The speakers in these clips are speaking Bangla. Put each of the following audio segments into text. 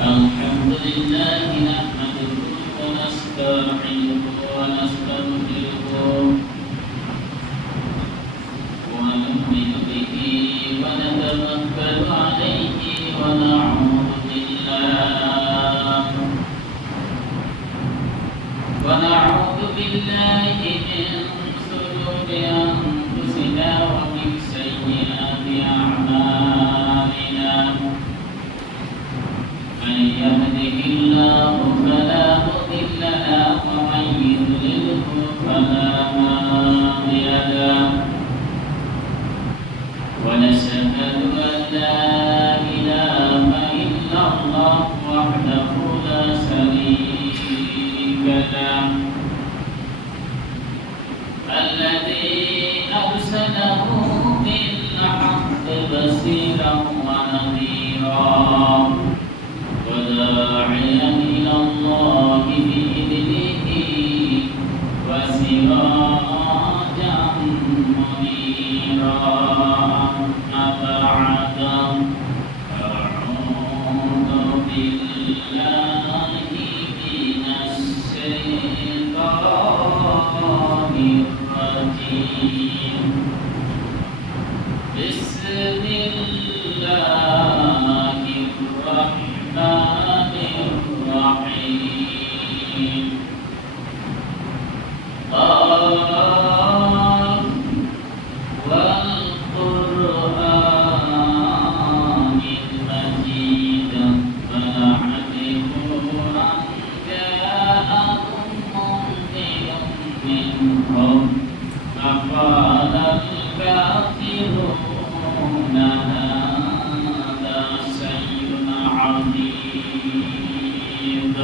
الحمد لله نحمده ونستعينه ونستغفره ونؤمن به ونتوكل عليه ونعوذ بالله من شرور أنفسنا ومن سيئات أعمالنا من يهده الله فلا مضل له ومن يضلله فلا هادي له ونشهد أن لا إله إلا الله وحده لا شريك له الذي أرسله بالحق بشيرا ونذيرا وداعيا إلى الله بإذنه وسراجا منيرا أما بعد أعوذ بالله من الشيطان الرجيم بسم الله الرحمن الرحيم والقرآن المجيد فلعلكم أن جاءكم منذر منكم فقال الكافرون هذا شيء عظيم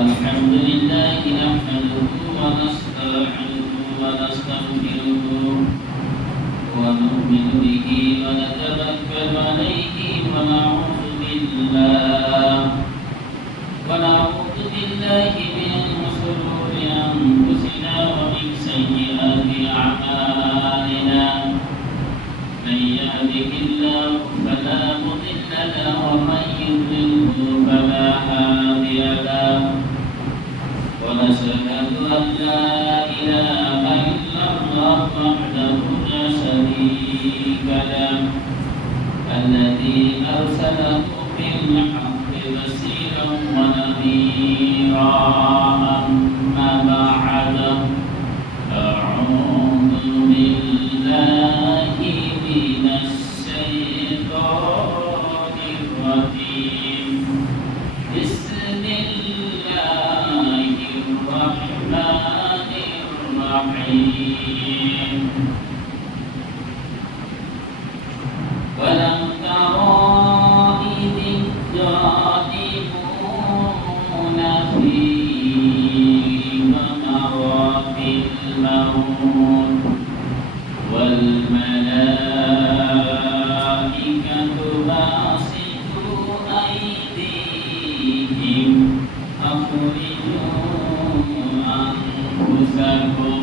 الحمد لله نحمده ونستعينه ونستغفره ونؤمن به ونتوكل عليه ونعوذ بالله من شرور أنفسنا ومن سيئات أعمالنا من يهده الله فلا مضل له ومن يضلله فلا هادي له ونشهد أن لا إله إلا الله وحده لا شريك له الذي أرسله بالحق بشيرا ونذيرا أما بعد أعوذ بالله من الشيطان الرجيم بسم الله الرحمن الرحيم ولم ترى إذ الظالمون في غمرات الموت والملائكة باسطوا أيديهم أخرجوا أنفسكم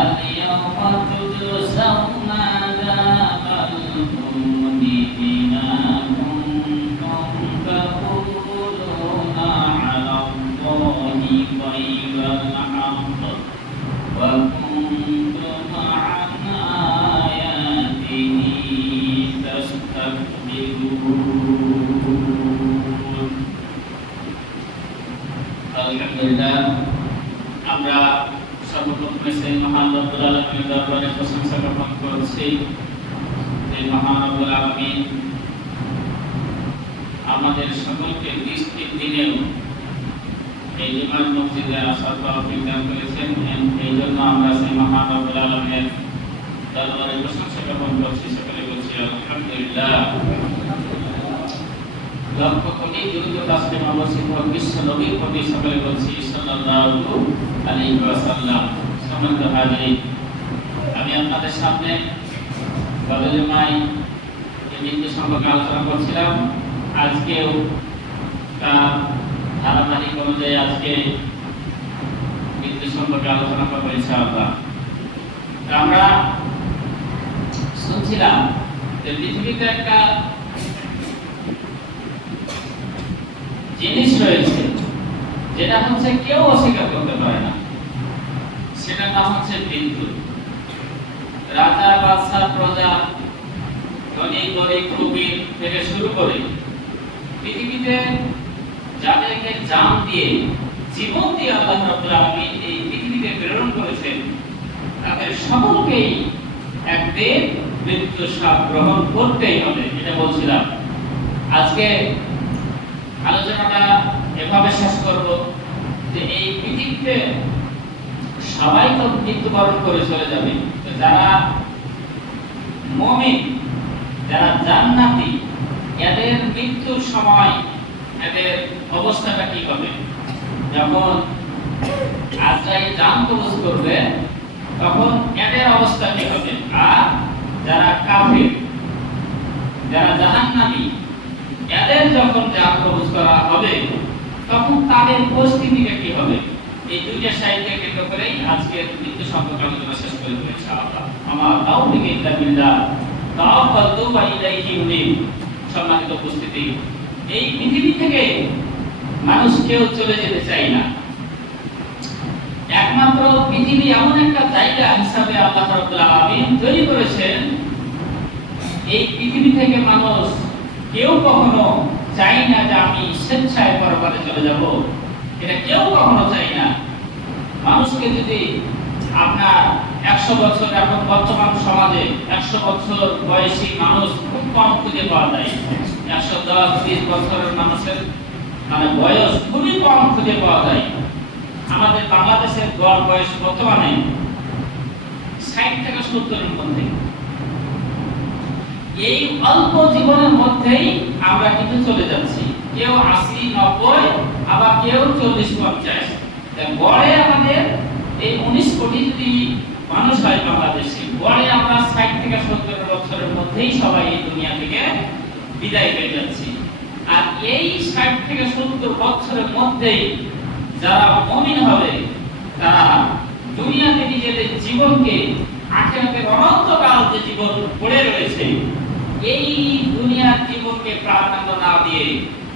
اليوم تجزون عذاب الهون بما كنتم تقولون على الله غير الحق وكنتم عن آياته تستكبرون আলহামদুলিল্লাহ আমরা সর্বপ্রথমে সেই মহান রব্বুল আলামিনের দরবারে প্রশংসা জ্ঞাপন করছি যে মহান রব্বুল আলামিন আমাদের সকলকে বৃষ্টির দিনেও এই জুমার মসজিদে আসার তৌফিক দান করেছেন। এই জন্য আমরা সেই মহান রব্বুল আলামিনের দরবারে প্রশংসা জ্ঞাপন করছি। সকলে বলছি আলহামদুলিল্লাহ। লক্ষ কোটি দুরূদ তাসলিম অবতীর্ণ বিশ্ব নবীর প্রতি সকলে বলছি সাল্লাল্লাহু আলাইহি ওয়াসাল্লাম। সম্মানিত হাজিরিন, আমি আপনাদের সামনে গত জুমায় যে বিন্দু সম্পর্কে আলোচনা করছিলাম, আজকেও তার ধারাবাহিক অনুযায়ী আজকে মৃত্যু সম্পর্কে আলোচনা করবো ইনশাআল্লাহ। আমরা শুনছিলাম যে পৃথিবীতে একটা জিনিস রয়েছে যেটা হচ্ছে কেউ অস্বীকার করতে পারে না, সেটার নাম হচ্ছে মৃত্যু। রাজা বাদশা প্রজা ধনী গরিব ফকির থেকে শুরু করে পৃথিবীতে যাদেরকে জান দিয়ে জীবন দিয়ে আল্লাহ রাব্বুল আলামিন এই পৃথিবীতে প্রেরণ করেছেন, তাদের সকলকেই একদিন মৃত্যু স্বাদ গ্রহণ করতেই হবে। এটা বলছিলাম। আজকে আলোচনাটা এভাবে শেষ করব যে এই পৃথিবীতে সবাই তো মৃত্যুবরণ করে চলে যাবে। যারা মুমিন, যারা জান্নাতি, এদের মৃত্যুর সময় এদের অবস্থাটা কি হবে? যখন আজরাইল জান কবজ করবে তখন এদের অবস্থা কি হবে? আর যারা কাফির, যারা জাহান্নামী, এদের যখন জান কবজ করা হবে তখন তাদের পরিস্থিতিটা কি হবে? এই দুইটা সাইডকে কেন্দ্র করেই আজকের মৃত্যু সম্পর্কে আলোচনা শেষ করে দেব ইনশাআল্লাহ। আমার তাওফিক ইল্লা বিল্লাহ, তাওয়াক্কালতু ওয়া ইলাইহি উনীব। সম্মানিত উপস্থিতি, এই পৃথিবী থেকে মানুষ কেউ চলে যেতে চায় না। একমাত্র পৃথিবী এমন একটা জায়গা হিসাবে আল্লাহ রাব্বুল আলামিন তৈরি করেছেন, এই পৃথিবী থেকে মানুষ কেউ কখনো চায় না যে আমি স্বেচ্ছায় পরপারে চলে যাব। এটা কেউ কখনো চায় না। মানুষকে যদি আপনার 100 বছর, এখন বর্তমান সমাজে 100 বছর বয়সী মানুষ খুব কম খুঁজে পাওয়া যায়। 110-20 বছরের মানুষের মানে বয়স খুবই কম খুঁজে পাওয়া যায়। আমাদের বাংলাদেশের গড় বয়স বর্তমানে 60 থেকে 70 এর মধ্যে। এই অল্প জীবনের মধ্যেই আমরা কিন্তু চলে যাচ্ছি। কেউ 80-90, আবার কেউ 40-50। গড়ে আমাদের এই 19 কোটি যদি মানুষ হয় বাংলাদেশে, গড়ে আমরা 60 থেকে 70 বছরের মধ্যেই সবাই এই দুনিয়া থেকে বিদায় হয়ে যাচ্ছি। আর এই 60 থেকে 70 বছরের মধ্যেই যারা মুমিন হবে, তারা দুনিয়াতে নিজেদের জীবনকে আখিরাতের অনন্তকাল যে জীবন পড়ে রয়েছে, এই দুনিয়ার জীবনকে প্রাধান্য না দিয়ে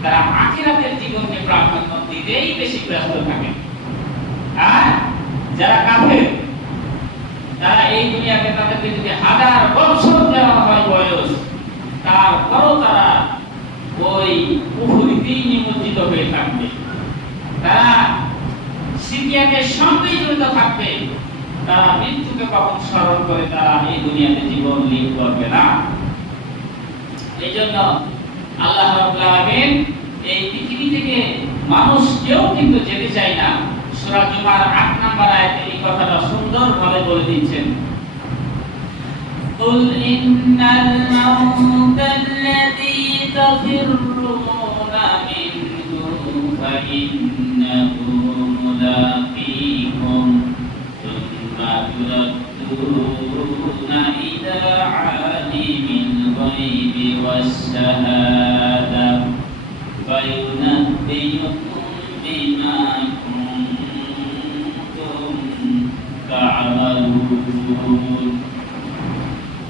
তারা আখিরাতের জীবনকে প্রাধান্য দিতেই বেশি ব্যস্ত থাকে। আর যারা কাফের, তারা এই দুনিয়াতে তাদেরকে যদি 1000 বছর দেওয়া হয় বয়স, তারপরও তারা ওই কুফরিতেই নিমজ্জিত হয়ে থাকবে। তারা সিরিয়াকের সঙ্গেই জড়িত থাকবে। তারা মৃত্যুকে কখন স্মরণ করে তারা এই দুনিয়াতে জীবন লিড করবে না। এই জন্য আল্লাহ রাব্বুল আলামিন এই পৃথিবী থেকে মানুষ কেউ কিন্তু যেতে চায় না। সূরা জুমার 8 নম্বর আয়াতে এই কথাটা সুন্দরভাবে বলে দিচ্ছেন। কুল ইন্নাল মাউতাল্লাযী তাফিররুনা মিনহু ফাইন্নাহু মুলাকীকুম সুম্মা তুরাদ্দুনা ইলা আলিমিল গায়বি ওয়াশ শাহাদা ফায়ুনাব্বিউকুম বিমা কুনতুম তা'মালুন।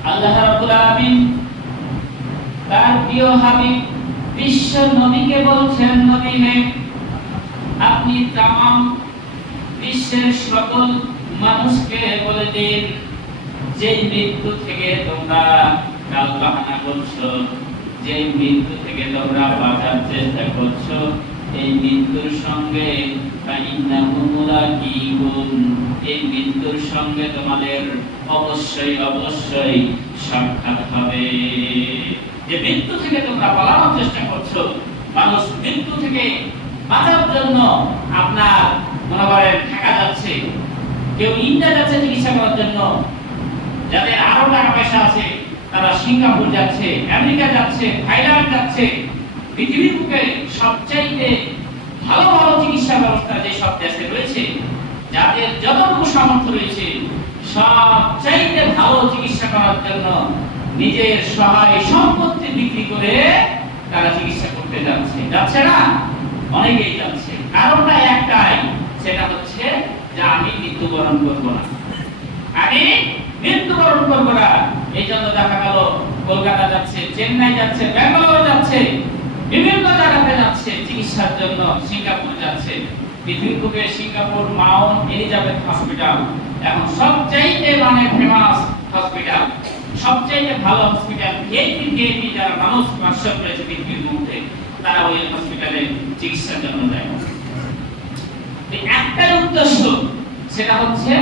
আল্লাহ রাব্বুল আলামিন তার প্রিয় হাবিব বিশ্ব নবীকে বলছেন, নবী হে, আপনি तमाम বিশ্বের সকল মানুষকে বলে দিন, যে মৃত্যু থেকে তোমরা কালবাহানা করছো, যে মৃত্যু থেকে তোমরা বাঁচার চেষ্টা করছো, এই মৃত্যুর সঙ্গে এই মৃত্যুর সঙ্গে তোমাদের অবশ্যই অবশ্যই সাক্ষাৎ হবে। যে মৃত্যু থেকে তোমরা পালানোর চেষ্টা করছো, মানুষ মৃত্যু থেকে বাঁচার জন্য আপনার মনে করেন ঢাকা যাচ্ছে, কেউ ইন্ডিয়া যাচ্ছে চিকিৎসা করার জন্য, যাদের আরো টাকা পয়সা আছে তারা সিঙ্গাপুর যাচ্ছে, আমেরিকা যাচ্ছে, থাইল্যান্ড যাচ্ছে। পৃথিবীর বুকে সবচাইতে ভালো ভালো চিকিৎসা ব্যবস্থা যে সব দেশে রয়েছে, যাদের যতটুকু সামর্থ্য রয়েছে, সবচাইতে ভালো চিকিৎসা করার জন্য নিজের সহায় সম্পত্তি বিক্রি করে তারা চিকিৎসা করতে যাচ্ছে। যাচ্ছে না? অনেকেই যাচ্ছে। কারণটা যাচ্ছে, চেন্নাই যাচ্ছে, ব্যাঙ্গালোর যাচ্ছে, বিভিন্ন জায়গাতে যাচ্ছে চিকিৎসার জন্য, সিঙ্গাপুর যাচ্ছে। পৃথিবীর বুকে সিঙ্গাপুর মাউন্ট এলিজাবেথ হসপিটাল এখন সবচাইতে মানে ফেমাস হসপিটাল, সবচাইতে ভালো হসপিটাল। ভিআইপি যারা মানুষ পার্সন রয়েছে পৃথিবীর মধ্যে, তারা ওই হসপিটালে চিকিৎসার জন্য যায়। একটাই উদ্দেশ্য, সেটা হচ্ছে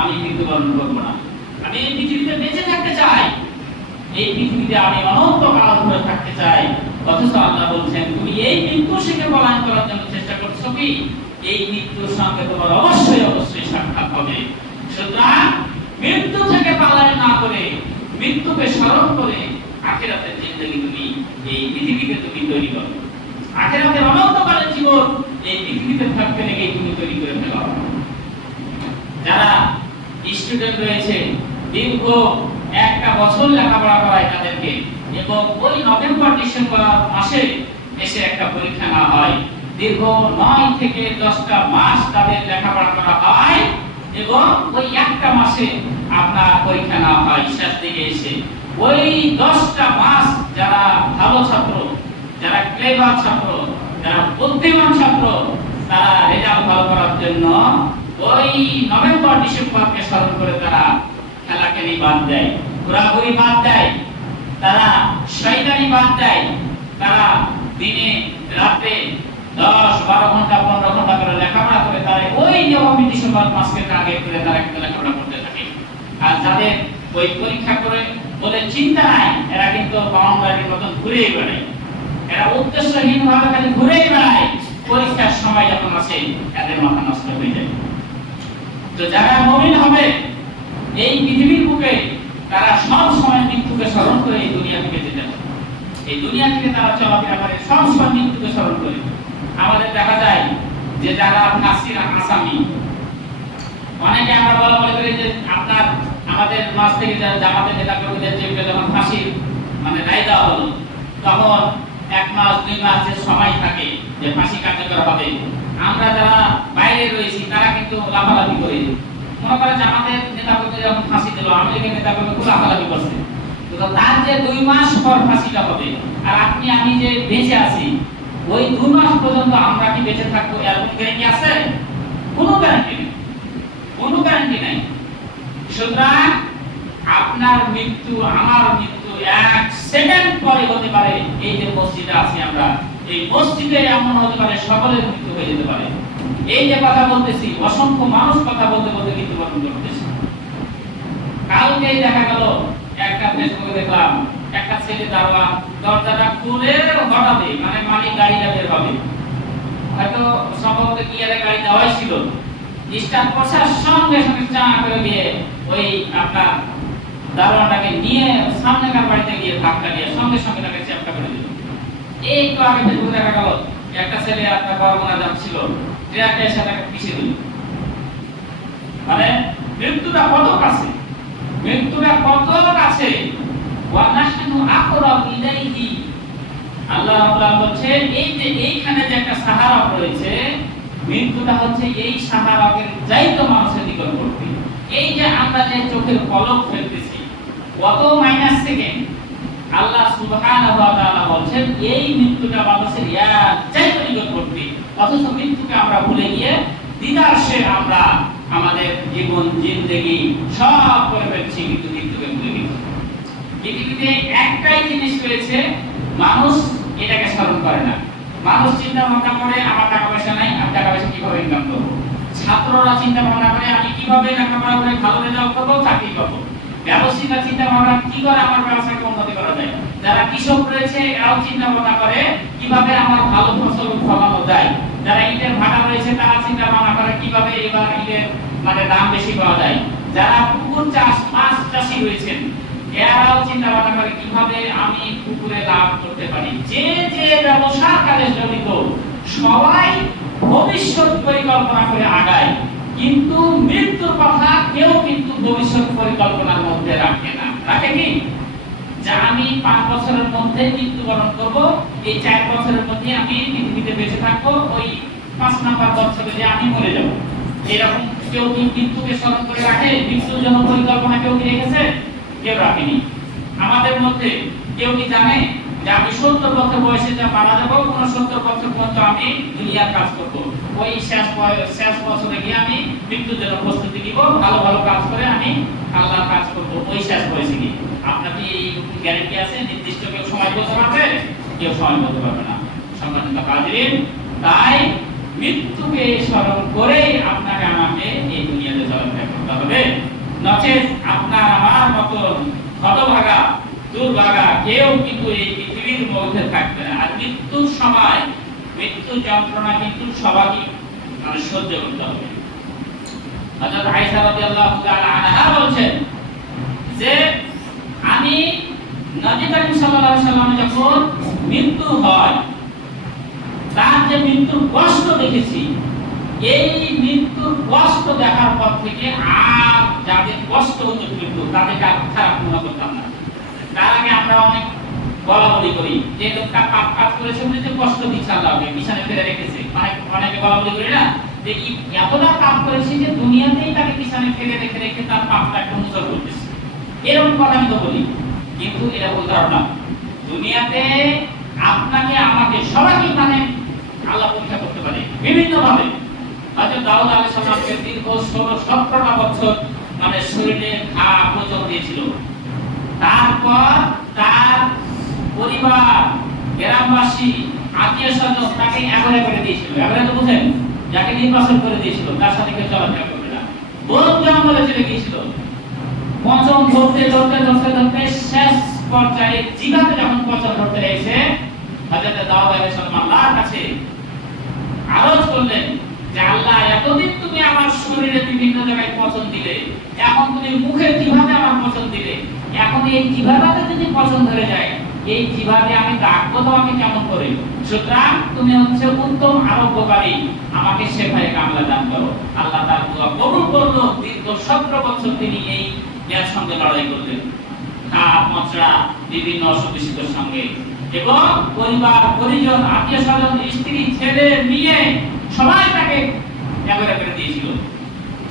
আমি মৃত্যুবরণ করবো না, আমি এই পৃথিবীতে বেঁচে থাকতে চাই, এই পৃথিবীতে আমি অনন্তকাল ধরে থাকতে চাই। অথচ আল্লাহ বলছেন, তুমি এই মৃত্যু থেকে পলায়ন করার জন্য চেষ্টা করছো কি? এই মৃত্যুর সঙ্গে তোমার অবশ্যই সাক্ষাৎ হবে। সুতরাং মৃত্যু থেকে পলায়ন না করে, মৃত্যুকে স্মরণ করে আখিরাতের জিন্দেগি তুমি এই পৃথিবীতে তুমি তৈরি করো। আখিরাতের অনন্তকালের জীবন এই পৃথিবীতে থাকতে লেগে তুমি তৈরি করে ফেলো। যারা স্টুডেন্ট রয়েছে, দীর্ঘ একটা বছর লেখাপড়া করায় তাদেরকে, এবং ওই নভেম্বর ডিসেম্বর মাসে এসে একটা পরীক্ষা না হয়, দীর্ঘ 9 থেকে 10টা মাস তাদের লেখাপড়া করা হয়, এবং ওই একটা মাসে আপনার পরীক্ষা না হয়। শেষ দিকে এসে ওই 10টা মাস যারা ভালো ছাত্র, যারা ক্লেভার ছাত্র, যারা বুদ্ধিমান ছাত্র, তারা রেজাল্ট ভালো করার জন্য ওই নভেম্বর ডিসেম্বরকে স্মরণ করে তারা খেলাখেলি বাদ দেয়, ঘোরাঘুরি বাদ দেয়, তারা শয়তানি বাদ দেয়, তারা দিনে রাতে 10-12 ঘন্টা 15 ঘন্টা করে লেখাপড়া করে তারা ওই নভেম্বর ডিসেম্বর মাসকে টার্গেট করে তারা কিন্তু লেখাপড়া করতে থাকে। আর যাদের ওই পরীক্ষা করে বলে চিন্তা নাই, এরা কিন্তু বাউন্ডারির মতন ঘুরেই বেড়ায়, এরা উদ্দেশ্যহীনভাবে খালি ঘুরেই বেড়ায়। পরীক্ষার সময় যখন আসে এদের মাথা নষ্ট হয়ে যায়। তো যারা মুমিন হবে এই পৃথিবীর বুকে, তারা সব সময় মৃত্যুকে স্মরণ করে এই দুনিয়া থেকে যেতে হবে। এই দুনিয়া থেকে তারা চলাফেরা করে সব সময় মৃত্যুকে স্মরণ করে। আমাদের দেখা যায় যে যারা ফাঁসির আসামি, অনেকে আমরা বলা বলে করি যে আপনার আমাদের মাস থেকে জামাতের নেতা কর্মীদের যে যখন ফাঁসির মানে রায় দেওয়া হলো, তখন 1 মাস 2 মাসের সময় থাকে যে ফাঁসি কার্যকর হবে। আমরা যারা বাইরে রয়েছি তারা কিন্তু লাফালাফি করি, মনে করে জামাতের নেতা কর্মী যখন ফাঁসি দিল, আমেরিকার নেতা কর্মী খুব লাফালাফি করছে, তো তার যে 2 মাস পর ফাঁসিটা হবে, আর আপনি আমি যে বেঁচে আছি ওই 2 মাস পর্যন্ত আমরা কি বেঁচে থাকবো, এর কোনো গ্যারান্টি আছে? কোনো গ্যারান্টি নেই, কোনো গ্যারান্টি নাই। সুতরাং আপনার মৃত্যু, আমার মৃত্যু 1 সেকেন্ড পরে হতে পারে। এই যে মসজিদে আছি আমরা, এই মসজিদে এমন হতে পারে সকলের মৃত্যু হয়ে যেতে পারে। এই যে কথা বলতেছি, অসংখ্য মানুষ কথা বলতে বলতে মৃত্যুবরণ করতেছে। কালকেই দেখা গেল একটা ফেসবুকে দেখলাম, একটা ছেলে দারোয়ান দরজাটা খুলে হঠাৎই মানে মালিক গাড়িটা বের হবে, হয়তো সম্ভবত গিয়ারে গাড়ি দেওয়াই ছিল, স্টার্ট করছে, সঙ্গে সঙ্গে চা করে গিয়ে ওই আপনার দারোয়ানটাকে নিয়ে সামনেকার বাড়িতে গিয়ে ধাক্কা দিয়ে সঙ্গে সঙ্গে তাকে চ্যাপটা করে দিল। এই একটু আগে ফেসবুকে দেখা গেল একটা ছেলে আপনার বরগুনা যাচ্ছিল, ট্রাকে এসে তাকে পিছিয়ে দিল। মানে মৃত্যুটা কত কাছে, মৃত্যুটা কত কাছে। ওয়ানাহনু আকরাবু ইলাইহি, আল্লাহ রাব্বুল বলছে এই যে এইখানে যে একটা সাহারা রয়েছে, মৃত্যুটা হচ্ছে এই সাহারাকের যাইতো মানুষের নিকটবর্তী। এই যে আমরা যে চোখের পলক ফেলতেছি কত মাইনাস সেকেন্ড, আল্লাহ সুবহানাহু ওয়া তাআলা বলছেন এই মৃত্যুটা মানুষের যাইতো নিকটবর্তী। অথচ মৃত্যুকে আমরা ভুলে গিয়ে দিদারসে আমরা আমাদের জীবন জিন্দেগি সব করে ফেলছি, কিন্তু মৃত্যুকে ভুলে গেছি। পৃথিবীতে একটাই জিনিস রয়েছে, মানুষ এটাকে স্মরণ করে না। মানুষ চিন্তা ভাবনা করে আমার টাকা পয়সা নাই, আমি টাকা পয়সা কিভাবে ইনকাম করবো। ছাত্ররা চিন্তা ভাবনা করে আমি কিভাবে লেখাপড়া করে ভালো রেজাল্ট করবো, চাকরি করবো। ব্যবসায়ীরা চিন্তা ভাবনা কি করে আমার ব্যবসাকে উন্নতি করা যায়। যারা কৃষক রয়েছে এরাও চিন্তা ভাবনা করে কিভাবে আমার ভালো ফসল ফলানো যায়। যারা ইটের ভাটা রয়েছে তারা চিন্তা ভাবনা করে কিভাবে এবার ইটের মানে দাম বেশি পাওয়া যায়। যারা পুকুর চাষ, মাছ চাষী রয়েছেন, এরাও চিন্তা ভাবনা করে কিভাবে আমি পুকুরে লাভ করতে পারি। যে যে ব্যবসার কাজে জড়িত সবাই ভবিষ্যৎ পরিকল্পনা করে আগায়, কিন্তু মৃত্যুর কথা কেউ কিন্তু ভবিষ্যৎ পরিকল্পনার মধ্যে রাখে না। রাখে কি? যে আমি 5 বছরের মধ্যে মৃত্যুবরণ করব, এই 4 বছরের মধ্যে আমি পৃথিবীতে বেঁচে থাকবো, ওই 5 নাম্বার বছরে যে আমি মরে যাব। এরকম কেউ কি মৃত্যুকে স্মরণ করে রাখে? মৃত্যুর জন্য পরিকল্পনা কেউ কি রেখেছে? কেউ রাখেনি। আমাদের মধ্যে কেউ কি জানে যে আমি 70 বছর বয়সে যা মারা যাব, 69 বছর পর্যন্ত আমি দুনিয়ার কাজ করব, ওই শেষ বছরে গিয়ে আমি মৃত্যুর জন্য প্রস্তুতি নিব, ভালো ভালো কাজ করে আমি আল্লাহর কাজ করব ওই শেষ বয়সে গিয়ে? আপনার কি এই গ্যারান্টি আছে? নির্দিষ্ট কেউ সময় বলতে পারবে? কেউ সময় বলতে পারবে না। সম্মানিত হাজিরিন, তাই মৃত্যুকে স্মরণ করে আপনাকে আমাকে এই দুনিয়াতে চলাফেরা করতে হবে, নচেত আপনার আমার মতো হতভাগা দুর্ভাগা কেউ কিন্তু এই পৃথিবীর মধ্যে থাকবে না। আর মৃত্যুর সময় মৃত্যু যন্ত্রণা কিন্তু সবাইকে সহ্য করতে হবে। হযরত আয়েশা রাদিয়াল্লাহু তাআলা আনহা বলেন যে আমি নবী করিম সাল্লাল্লাহু আলাইহি ওয়াসাল্লাম যখন মৃত্যু হয়, তার যে মৃত্যুর কষ্ট দেখেছি, এই মৃত্যুর কষ্ট দেখার পর থেকে আর যাদের কষ্ট হতো মৃত্যু, তাদেরকে আর খারাপ মনে করতাম না। তার আগে আমরা অনেক বলাবলি করি যে লোকটা পাপ কাজ করেছে বলে যে কষ্ট দিচ্ছে আল্লাহকে, বিছানে ফেলে রেখেছে, অনেকে বলাবলি করি না যে এতটা পাপ করেছে যে দুনিয়াতেই তাকে বিছানে ফেলে রেখে রেখে তার পাপটা একটু মুছর করতেছে, এরকম কথা আমি তো বলি। কিন্তু এটা বলতে পারো না, দুনিয়াতে আপনাকে আমাকে সবাইকে মানে আল্লাহ পরীক্ষা করতে পারে বিভিন্ন ভাবে। হযরত দাউদ আলাইহিস সালামকে দীর্ঘ 17টা বছর মানে শরীরে ঘা পচন দিয়েছিল। তারপর তার পরিবার, গ্রামবাসী, আত্মীয়-স্বজন তাকে এবারে করে দিয়েছিল। এবারে তো বুঝেন, যাকে নির্বাচন করে দিয়েছিল তার সাথে কেউ চলাফেরা করবে না। বন জঙ্গলে চলে গিয়েছিল। পচন ধরতে ধরতে ধরতে ধরতে শেষ পর্যায়ে জিগাতে যখন পচন ধরতে এসে হযরত দাউদ আলাইহিস সালাম আল্লাহর কাছে আরজ করলেন যে আল্লাহ, এতদিন তুমি আমার শরীরে বিভিন্ন জায়গায় পচন দিলে, এখন তুমি মুখে কিভাবে আমার পচন দিলে, এখন এই জিহ্বাটাতে যদি পচন ধরে যায়, এই জিহ্বাতে আমি ডাকবো তো আমি কেমন করে? সুতরাং তুমি হচ্ছে উত্তম আরোগ্যকারী, আমাকে শেফায়ে কামলা দান করো। আল্লাহ তার দোয়া কবুল করলো। দীর্ঘ 17 বছর তিনি এই এর সঙ্গে লড়াই করলেন, খাপ মচড়া বিভিন্ন অসুখ বিসুখের সঙ্গে, এবং পরিবার পরিজন, আত্মীয় স্বজন, স্ত্রী, ছেলে, মেয়ে সবাই তাকে এবারে করে দিয়েছিল।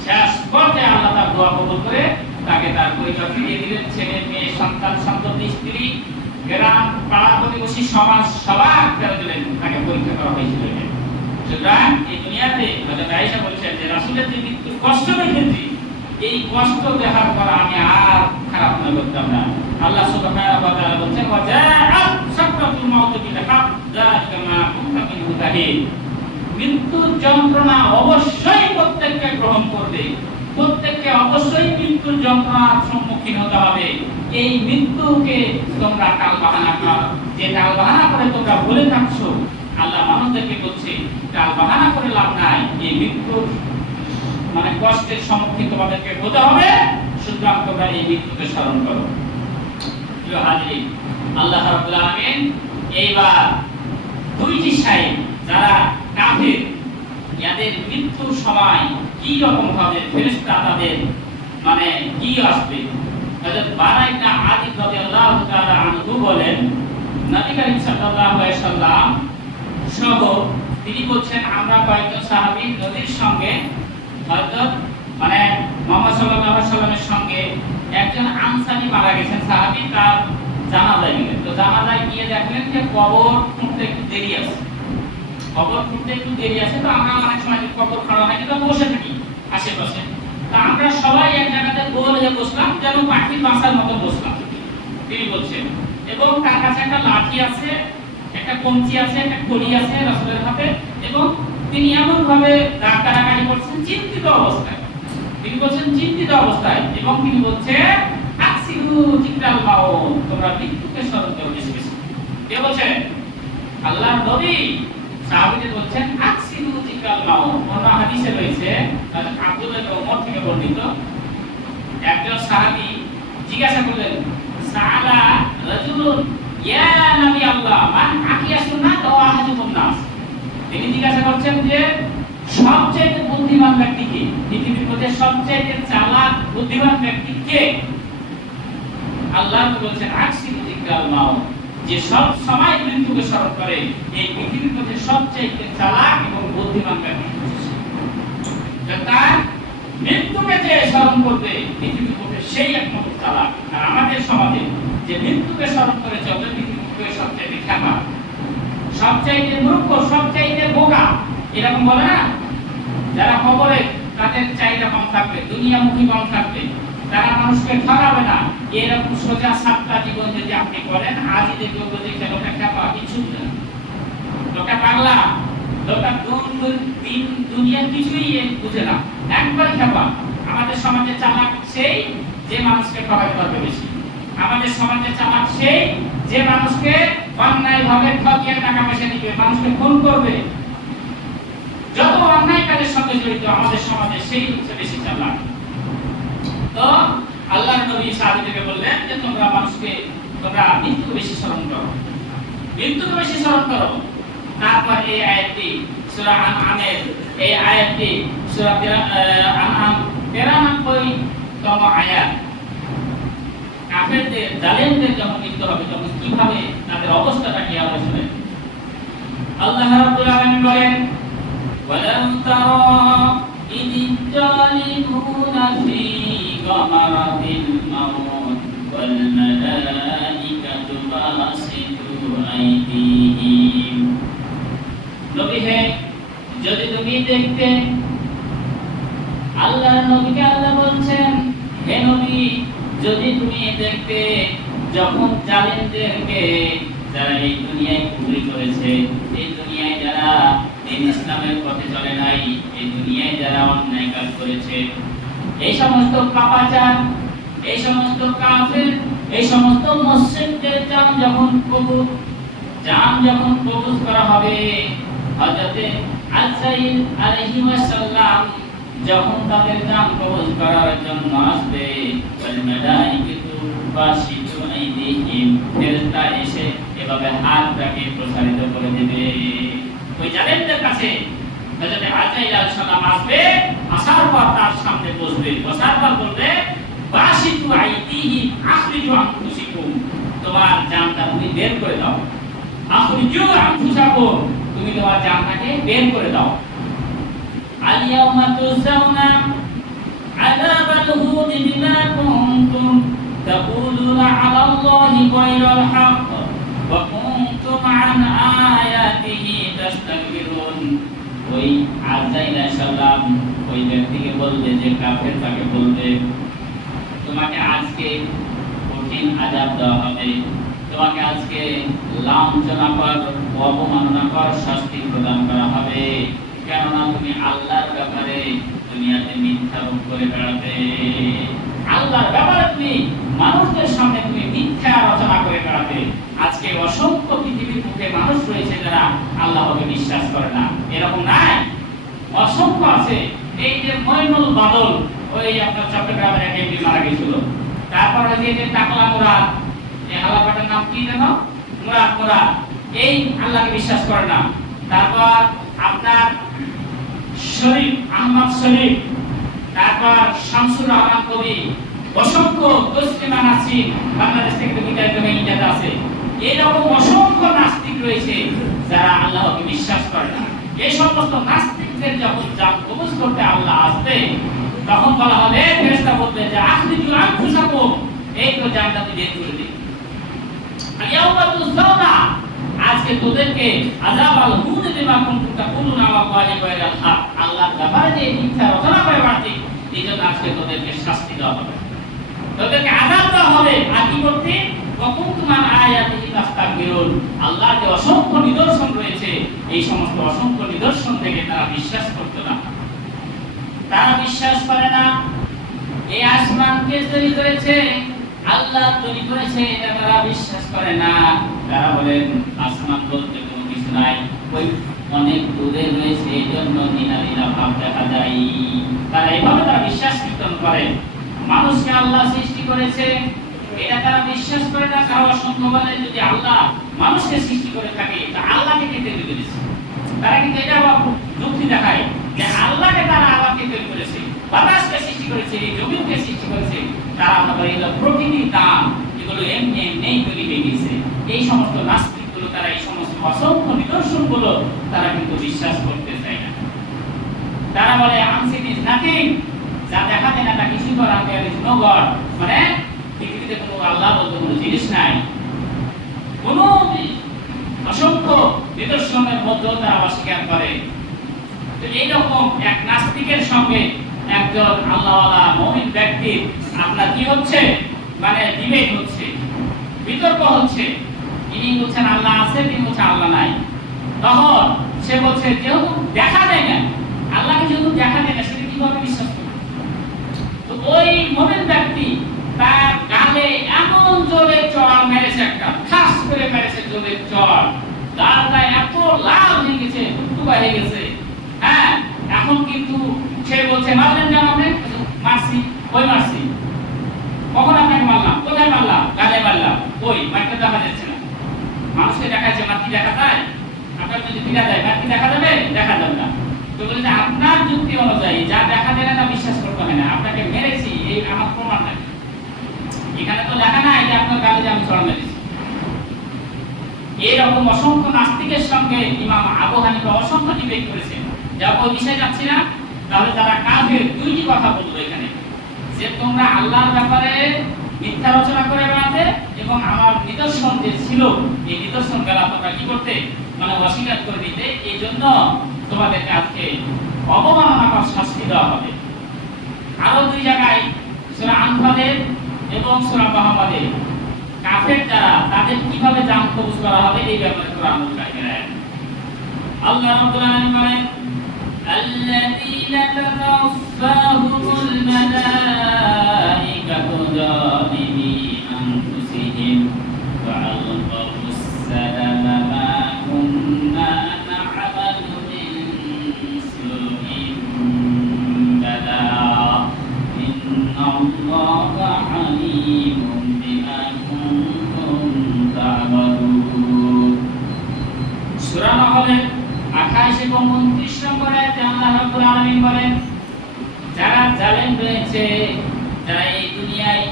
শেষ পর্যায়ে আল্লাহ তার দোয়া কবুল করে তাকে তার পরিবার ফিরিয়ে দিলেন। ছেলে, মেয়ে, সন্তান, সন্ততি, স্ত্রী, গ্রাম, পাড়া প্রতিবেশী, সমাজ সবার ফেরত দিলেন। তাকে পরীক্ষা করা হয়েছিল। সুতরাং এই দুনিয়াতে হযরত আয়েশা বলেছেন যে রাসূলের যে মৃত্যুর কষ্ট দেখেছি, এই কষ্ট দেখার পর আমি আর খারাপ মনে করতাম না। আল্লাহ সুবহানাহু ওয়া তাআলা বলেন, ওয়া জাআত সাকরাতুল মাউত বিল হক যালিকা মা কুনতা মিনহু তাহিদ। মৃত্যুর যন্ত্রণা অবশ্যই প্রত্যেককে গ্রহণ করবে, প্রত্যেককে অবশ্যই মৃত্যুর যন্ত্রণার সম্মুখীন হতে হবে। এই মৃত্যুকে তোমরা টালবাহানা করো, যে টালবাহানা করে তোমরা বলে থাকছো, আল্লাহ মানুষদেরকে বলছে টালবাহানা করে লাভ নাই। এই মৃত্যুর মানে কষ্টের সম্মুখীন তোমাদেরকে হতে হবে, সুতরাং তোমরা এই মৃত্যুকে স্মরণ করো। প্রিয় হাজিরিন, আল্লাহ রাব্বুল আলামিন এইবার দুইটি সাইড যারা কাফের, এদের মৃত্যুর সময় কি রকম ভাবে ফেরেশতা তাদের মানে কি আসবে। হযরত বারা ইবনে আদিব রাদিয়াল্লাহু তাআলা আনহু বলেন, নবী করিম সাল্লাল্লাহু আলাইহি সাল্লাম সহ তিনি বলছেন, আমরা কয়েকজন সাহাবী নবীর সঙ্গে হযরত মানে মুহাম্মদ সাল্লাল্লাহু আলাইহি সাল্লামের সঙ্গে একজন আনসারী মারা গেছেন সাহাবী, তার জানাজায় গেলেন। তো জানাজায় গিয়ে দেখলেন যে কবর খুঁড়তে একটু দেরি আছে, কবর খুঁড়তে একটু দেরি আছে। তো আমরা অনেক সময় কবর খোঁড়া হয় কিন্তু বসে থাকি আশেপাশে, তো আমরা সবাই এক জায়গাতে গোল হয়ে বসলাম, যেন পাখির বাসার মতো বসলাম, তিনি বলছেন। এবং তার কাছে একটা লাঠি আছে, একটা কঞ্চি আছে, একটা খড়ি আছে রাসূলের হাতে, এবং তিনি এমন ভাবে ডাকাডাকি করছেন চিন্তিত অবস্থায়। তিনি বলছেন চিন্তিত অবস্থায়, এবং তিনি বলছেন আকসিরু যিকরাল মাউত, তোমরা মৃত্যুকে স্মরণ করো বেশি বেশি। কে বলছেন? আল্লাহর নবী সাহাবীদের বলছেন আকসিরু যিকরাল মাউত। অন্য হাদিসে রয়েছে আব্দুল্লাহ ইবনে ওমর থেকে বর্ণিত, একজন সাহাবী জিজ্ঞাসা করলেন, সাআলা রাজুলুন ইয়া নবী আল্লাহ মান আকিয়াসুন নাস ওয়া আহজুবুন নাস। তিনি জিজ্ঞাসা করছেন যে সবচেয়ে বুদ্ধিমান ব্যক্তি কে, পৃথিবীর মধ্যে সবচেয়ে চালাক বুদ্ধিমান ব্যক্তি কে? আল্লাহ বলেছেন আকসিরু যিকরাল মাউত, যে সব সময় মৃত্যুকে স্মরণ করে, এই পৃথিবীর মধ্যে সবচেয়ে চালাক এবং বুদ্ধিমান ব্যক্তি হচ্ছে তার মৃত্যুকে যে স্মরণ করবে পৃথিবীর মধ্যে সেই একমাত্র চালাক। আর আমাদের সমাজে যে মৃত্যুকে স্মরণ করে চলে মৃত্যুকে সবচেয়ে খ্যাপা, সবচাইতে মূর্খ, সবচাইতে বোকা, এরকম বলে না? যারা কবরে তাদের চাহিদা কম থাকবে, দুনিয়ামুখী কম থাকবে, তারা মানুষকে ঠকাবে না, এরকম সোজা সাপটা জীবন যদি আপনি করেন, আজই দেখবে যে লোকটা খ্যাপা, কিছু না, লোকটা পাগলা, লোকটা দুনিয়ার কিছুই বুঝে না, একবার খ্যাপা। আমাদের সমাজে চালাক সেই যে মানুষকে ঠকাতে পারবে বেশি। আমাদের সমাজে চালাক সেই যে মানুষকে অন্যায়ভাবে ঠকিয়ে টাকা পয়সা দিবে, মানুষকে খুন করবে। যত অন্যায় কাজের সঙ্গে জড়িত আমাদের সমাজে সেই হচ্ছে বেশি চালাক। তো আল্লাহর নবী সাহাবীদেরকে বললেন যে তোমরা মৃত্যুকে বেশি স্মরণ করো, মৃত্যুকে বেশি স্মরণ করো। তারপর এই আয়াতটি সূরা আনআমের, এই আয়াতটি সূরা আনআম 93তম আয়াত। কাফেরদের, জালেমদের যখন মৃত্যু হবে তখন কিভাবে তাদের অবস্থাটা কি হবে শুনেন। আল্লাহ রাব্বুল আলামিন বলেন, ওয়ালাউ তারা ইয যালিমুনা ফি গামারাতিল মাউত ওয়াল মালাইকাতু বাসিতু আইদিহিম। নবী হে, যদি তুমি দেখতে, আল্লাহর নবীকে আল্লাহ বলছেন, হে নবী যদি তুমি দেখতে যখন জালেমদেরকে, যারা এই দুনিয়ায় কুফরি করেছে, এই দুনিয়ায় যারা দিন ইসলামের পথে চলে নাই, এই দুনিয়ায় যারা অন্যায় কাজ করেছে, এই সমস্ত পাপাচার, এই সমস্ত কাফের, এই সমস্ত মুশরিকদের জান যখন কবুজ করা হবে, হযরত আজরাইল আলাইহিস সালাম যখন তাদের জান কবজ করার জন্য আসবে, ওয়াল মালাইকাতু বাসিতু আইদিহিম, ফেরেশতা এসে এভাবে হাতটাকে প্রসারিত করে দেবে ওই জালেমদের কাছে। হযরত আজরাইল আলাইহিস সালাম আসবে, আসার পর তার সামনে বসবে, বসার পর বলবে, বাসিতু আইদিহিম আখরিজু আনফুসাকুম, তোমার জানটা তুমি বের করে দাও। আখরিজু আনফুসাকুম, তুমি তোমার জানটাকে বের করে দাও। আল-ইয়াওমা তুজাউনা আযাবাল হুনি বিমা কুনতুম তাকুলুনা আলাল্লাহি গায়রাল হক ওয়া কুনতুম আন আয়াতিহি তাস্তাকবিরুন। ওই আজরাইল আলাইহিস সালাম ওই ব্যক্তিকে বলবে, যে কাফের, তাকে বলবে, তোমাকে আজকে কঠিন আযাব দেওয়া হবে, তোমাকে আজকে লাঞ্ছনাকর, অপমাননাকর শাস্তি প্রদান করা হবে, কেননা তুমি আল্লাহর ব্যাপারে দুনিয়াতে মিথ্যা করে বেড়াতে, আল্লাহর ব্যাপারে তুমি মানুষদের সামনে তুমি মিথ্যা রচনা করে বেড়াতে। আজকে অসংখ্য পৃথিবীর বুকে মানুষ রয়েছে যারা আল্লাহকে বিশ্বাস করে না, এরকম নাই? অসংখ্য আছে। এই যে মইনুল বাদল, ওই আপনার চট্টগ্রামের এক এমপি মারা গেছিল, তারপর ওই যে টাকলা মুরাদ, এই হালাপাটার নাম কি জানো, মুরাদ, এই আল্লাহকে বিশ্বাস করে না। তারপর আপনার শরীফ, আহমদ শরীফ, তারপর শামসুর রহমান কবি, অসংখ্য তসলিমা নাসরিন, বাংলাদেশ থেকে বিতাড়িত হয়ে ইন্ডিয়াতে আছে। এইরকম অসংখ্য নাস্তিক রয়েছে যারা আল্লাহকে বিশ্বাস করে না। এই সমস্ত নাস্তিকদের যখন জান কবজ করতে আল্লাহ আসবে, তখন বলা হবে, ফেরেশতা বলবে যে আখরিজু আনফুসাকুম, এই তো জানটা তুই বের করে দে। আল-ইয়াওমা তুজাউনা, আজকে তোদেরকে আযাবাল হুনি বিমা কুনতুম তাকুলুনা আলাল্লাহি গায়রাল হক, আল্লাহর ব্যাপারে যে মিথ্যা রচনা করে বেড়াতে, এইজন্য আজকে তোদেরকে শাস্তি দেওয়া হবে, তোদেরকে আযাব দেওয়া হবে। আর কি করতে? ওয়া কুনতুম আন আয়াতিহি তাস্তাকবিরুন, আল্লাহর যে অসংখ্য নিদর্শন রয়েছে, এই সমস্ত অসংখ্য নিদর্শন থেকে তারা বিশ্বাস করত না, তারা বিশ্বাস করে না। এই আসমানকে তৈরি করেছে আল্লাহ, তৈরি করেছে, এটা তারা বিশ্বাস করে না। তারা বলেন আসমান বলতে কোনো কিছু নাই, ওই অনেক দূরে রয়েছে, এই জন্য নীলা ভাব দেখা যায়। তারা এইভাবে তারা বিশ্বাস কীর্তন করে। মানুষকে আল্লাহ সৃষ্টি করেছে, এটা তারা বিশ্বাস করে না। কারো অসংখ্য বলে, যদি আল্লাহ মানুষকে সৃষ্টি করে থাকে, তা আল্লাহকে কে তৈরি করেছে? তারা কিন্তু এটা যুক্তি দেখায় যে আল্লাহকে তারা আল্লাহকে তৈরি করেছে, বাতাসকে সৃষ্টি করেছে, এই জমিনকে সৃষ্টি করেছে। তারা আমাদের এই প্রকৃতির দান, এগুলো এমনি নেই তৈরি হয়ে গেছে। এই সমস্ত নাস্তিকগুলো, তারা এই সমস্ত অসংখ্য নিদর্শনগুলো তারা কিন্তু বিশ্বাস করতে চায় না। তারা বলে আনসিন ইজ নাথিং, যা দেখা যায় না তা কিছুই করা, দেয়ার ইজ নো গড, মানে পৃথিবীতে কোনো আল্লাহ বলতে কোনো জিনিস নাই, কোন অসংখ্য নিদর্শনের মধ্যেও তারা অস্বীকার করে। তো এইরকম এক নাস্তিকের সঙ্গে একজন আল্লাহওয়ালা মুমিন ব্যক্তির আপনার কি হচ্ছে, মানে ডিবেট হচ্ছে, বিতর্ক হচ্ছে। ইনি বলছেন আল্লাহ আছে, তিনি বলছেন আল্লাহ নাই। তখন সে বলছে যেহেতু দেখা যায় না, আল্লাহকে যেহেতু দেখা যায় না, সেটা কিভাবে বিশ্বাস করবে? তো ওই মুমিন ব্যক্তি তার গালে এমন জোরে চড় মেরেছে, একটা খাস করে মেরেছে জোরে চড়, গালটা এত লাল হয়ে গেছে, টুকটুকা হয়ে গেছে। হ্যাঁ, এখন কিন্তু সে বলছে মারলেন কেন আপনি? মারছি। ওই মারছি। কখন আপনাকে মারলাম? কোথায় মারলাম? গালে মারলাম। ওই মারতে দেখা যাচ্ছে না। মানুষকে দেখাচ্ছে, মারতে দেখা যায়? আপনার যদি পিড়া দেয় মারতে দেখা যাবে? দেখা যাবে না। তো বলছে আপনার যুক্তি অনুযায়ী যা দেখা যায় না বিশ্বাস করতে হয় না, আপনাকে মেরেছি এই আমার প্রমাণ নাই। এখানে তো লেখা নাই যে আপনার গালে যে আমি চড় মেরেছি। এইরকম অসংখ্য নাস্তিকের সঙ্গে ইমাম আবু হানিফা অসংখ্য ডিবেট করেছেন। যা ওই বিষয়ে যাচ্ছি না। তাহলে তারা কাফের দুইটি কথা বললো এখানে, যে তোমরা আল্লাহর ব্যাপারে মিথ্যা রচনা করে বেড়াতে এবং আমার নিদর্শন যে ছিল এই নিদর্শন বেলা তোমরা কি করতে, মানে অস্বীকার করে দিতে। এই জন্য তোমাদেরকে আজকে অবমাননাকর শাস্তি দেওয়া হবে। আরো দুই জায়গায় সূরা আনফালের এবং সূরা মুহাম্মাদে কাফের যারা তাদের কিভাবে জান কবজ করা হবে এই ব্যাপারে কোরআনুল কারীমের আয়াত। আল্লাহ রাব্বুল আলামিন বলেন আল্লাযীনা তাতাওফাহুমুল মালাঈকাতু যালিমি আনফুসিহিম ওয়া আলকাউস সালামা মা কুন্না না'মালু মিন সুইন বালা ইন্নাল্লাহা আলীমুন বিমা কুনতুম তা'মালুন। সূরা নাহলের 28 এবং 29 নম্বর আয়াতে আল্লাহ রাব্বুল আলামিন বলেন যারা জালেম রয়েছে, যারা এই দুনিয়ায়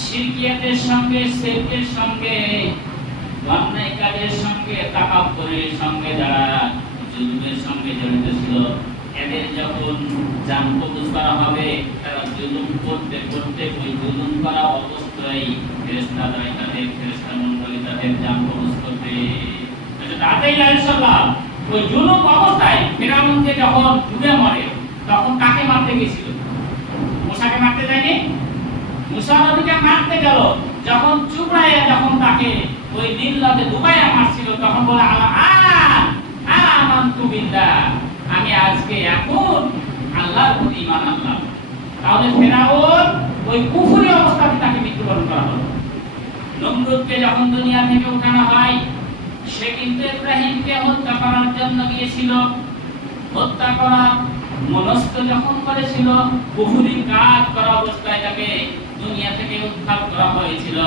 শিরকিয়াতের সঙ্গে, শিরকের সঙ্গে, অন্যায় কাজের সঙ্গে, তাকাব্বুরের সঙ্গে, যারা জুলুমের সঙ্গে জড়িত ছিল, এদের যখন জান কবজ করা হবে, তারা জুলুম করতে করতে ওই জুলুম করা অবস্থায় ফেরেশতারা তাদের ফেরেশতা মণ্ডলী তাদের জান কবজ করবে। তাতেই ইনশাআল্লাহ ওই জুলুম অবস্থায় ফিরআউনকে যখন ডুবে মরে তখন কাকে মারতে গিয়েছিল? মুসাকে মারতে যায়নি? মুসা নবীকে মারতে গেল যখন চুবড়াইয়া যখন তাকে ওই নীল নদে ডুবাইয়া মারছিল তখন বলে আমানতু বিল্লাহ, আমি আজকে এখন আল্লাহর প্রতি ঈমান আনলাম। তাহলে ফিরআউন ওই কুফরি অবস্থাতে তাকে মৃত্যুবরণ করা হলো। নমরুদকে যখন দুনিয়া থেকে উঠানো হয়, সে কিন্তু ইব্রাহিমকে হত্যা করার জন্য গিয়েছিল। হত্যা করা মনস্থ যখন করেছিল, কুফরি কাজ করা অবস্থায় তাকে দুনিয়া থেকে উদ্ধার করা হয়েছিল।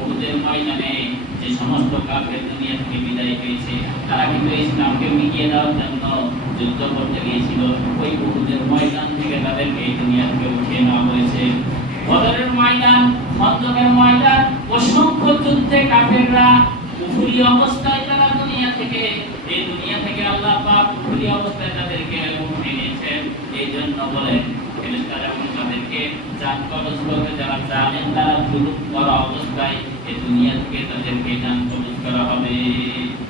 উহুদের ময়দানে যে সমস্ত কাফের দুনিয়া থেকে বিদায় পেয়েছে, তারা কিন্তু ইসলামকে মিটিয়ে দেওয়ার জন্য যুদ্ধ করতে গিয়েছিল। ওই উহুদের ময়দান থেকে তাদেরকে এই দুনিয়া থেকে উঠিয়ে নেওয়া হয়েছে। বদরের ময়দান, খন্দকের ময়দান, অসংখ্য যুদ্ধে কাফেররা কুফরি অবস্থায় তারা দুনিয়া থেকে আল্লাহ পাক কুফরি অবস্থায় তাদেরকে উঠিয়ে নিয়েছেন। এই জন্য বলেন ফেরেশতারা যখন তাদেরকে জান কবজ করবে, যারা জালেম তারা জুলুম করা অবস্থায় এই দুনিয়া থেকে তাদেরকে জান কবজ করা হবে।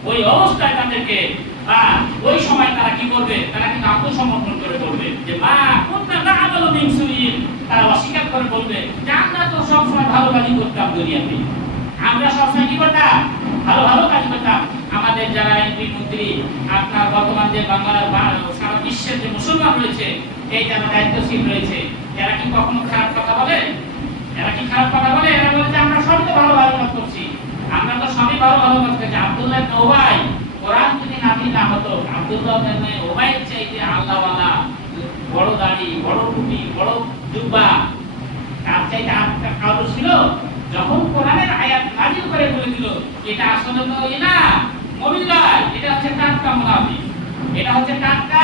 ওই অবস্থায় তাদেরকে ওই সময় তারা কি করবে? তারা কিন্তু আত্মসমর্পণ করে বলবে যে মা কুননা না'মালু মিন সুইন। তারা অস্বীকার করে বলবে যে আমরা তো সবসময় ভালো কাজই করতাম দুনিয়াতে, আমরা সবসময় কি করতাম? ভালো ভালো কাজ করতাম। আমাদের যারা এমপি মন্ত্রী, আপনার বর্তমান যে বাংলার সারা বিশ্বের যে মুসলমান রয়েছে, এই যারা দায়িত্বশীল রয়েছে, এরা কি কখনো খারাপ কথা বলে? এরা কি খারাপ কথা বলে? এরা বলে যে আমরা সবই তো ভালো ভালো কাজ করছি, আমরা তো সবই ভালো ভালো কাজ করছি। আব্দুল্লাহ ইবনে উবাই, কোরআন যদি নাযিল না হতো, আব্দুল্লাহ ইবনে উবাইয়ের চাইতে আল্লাহওয়ালা, বড় দাড়ি, বড় টুপি, বড় জুব্বা, তার চাইতে কারো ছিল? যখন কোরআনের আয়াত নাযিল করে বলে দিল এটা আসলে তো না মুমিন নয়, এটা হচ্ছে টাটকা মুনাফিক, এটা হচ্ছে টাটকা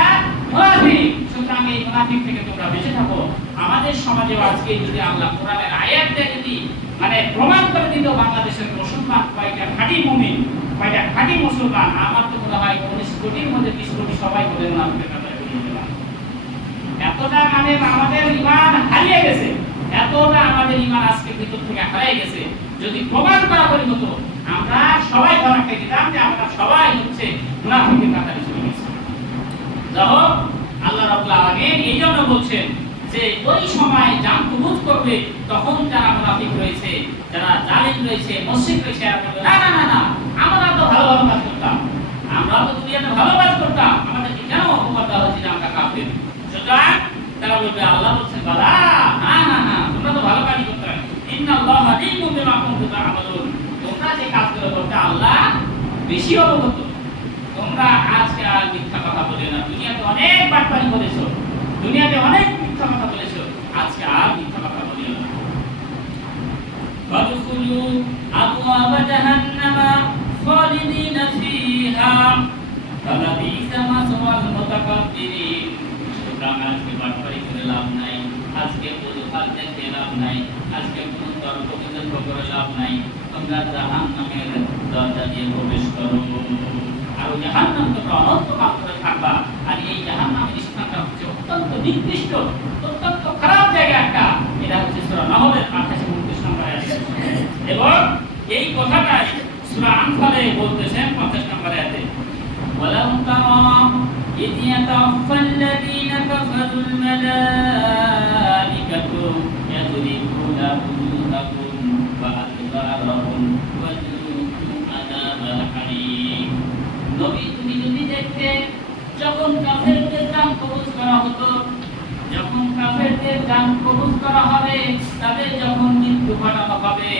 মুনাফিক, সুতরাং এই মুনাফিক থেকে তোমরা বেঁচে থাকো। আমাদের সমাজে আজকে যদি আল্লাহ কোরআনের আয়াত দিয়ে যদি মানে প্রমাণ করে দিত বাংলাদেশের মুসলমান কয়টা খাঁটি মুমিন, কয়টা খাঁটি মুসলমান, আমার তো মনে হয় 19 কোটির মধ্যে 20 কোটি সবাই বলে মুনাফিকের কাতারে পড়ে যেতে পারে। এতটা মানে আমাদের ঈমান হারিয়ে গেছে। এতটা আমাদের ঈমান আজকে ভিতর থেকে হারিয়ে গেছে। যদি প্রমাণ করা পরিণত আমরা সবাই ধরা খেয়ে দিতাম যে আমরা সবাই হচ্ছে মুনাফিকের কাতারে চলে গেছি। যাই আল্লাহ রাব্বুল আলামিন এই জন্য বলছেন যে ওই সময় জামকুবুজ করবে তখন যারা মুনাফিক রয়েছে, যারা জালিম রয়েছে, মুশরিক রয়েছে, এরা বলবে না না না না আমরা তো ভালো ভালো কাজ করতাম, আমরা তো দুনিয়াতে ভালো কাজ করতাম, আমাদেরকে কেন অপবাদ দেওয়া হচ্ছে যে আমরা কাফের। সুতরাং তারা বলবে আল্লাহ বলছেন বালা না না না তোমরা তো ভালো কাজই করতে, ইন্নাল্লাহা আলিমুম বিমা কুনতুম তা'মালুন, তোমরা যে কাজগুলো করতে আল্লাহ বেশি অবগত। তোমরা আজকে আর মিথ্যা কথা বলে না, দুনিয়াতে অনেক বাটপারি করেছো, দুনিয়াতে অনেক মিথ্যা কথা বলেছো, আজকে আর মিথ্যা কথা বলিও না। ফাদখুলু আবওয়াব জাহান্নামা খালিদিনা ফিহা ফালাবিসা মাসওয়াল মুতাকাব্বিরিন। সুতরাং আজকে বাটপারি করে লাভ নাই, আজকে অজুহাত দেখে লাভ নাই, আজকে কোনো তর্ক বিতর্ক করে লাভ নাই, তোমরা জাহান্নামের দরজা দিয়ে প্রবেশ করো। আর ওই জাহান্নাম তোমরা অনন্তকাল ধরে থাকবা। আর এই জাহান্নামের স্থানটা হচ্ছে অত্যন্ত নিকৃষ্ট, অত্যন্ত খারাপ জায়গা একটা। এটা হচ্ছে সূরা নাহলের 28-29 নম্বর আয়াত। এবং এই কথাটাই সূরা আনফালে বলতেছেন 50 নম্বর আয়াতে, ওয়ালাউ তারা ইয ইয়াতাওয়াফাল্লাযীনা কাফারুল মালাঈকাতু ইয়াদরিবুনা উজুহাহুম ওয়া আদবারহুম ওয়া যুকুম আযাবাল হারিক। নবী তুমি যদি দেখতে যখন কাফেরদের জান কবজ করা হতো, যখন কাফেরদের জান কবজ করা হবে, তাদের যখন মৃত্যু ঘটানো হবে,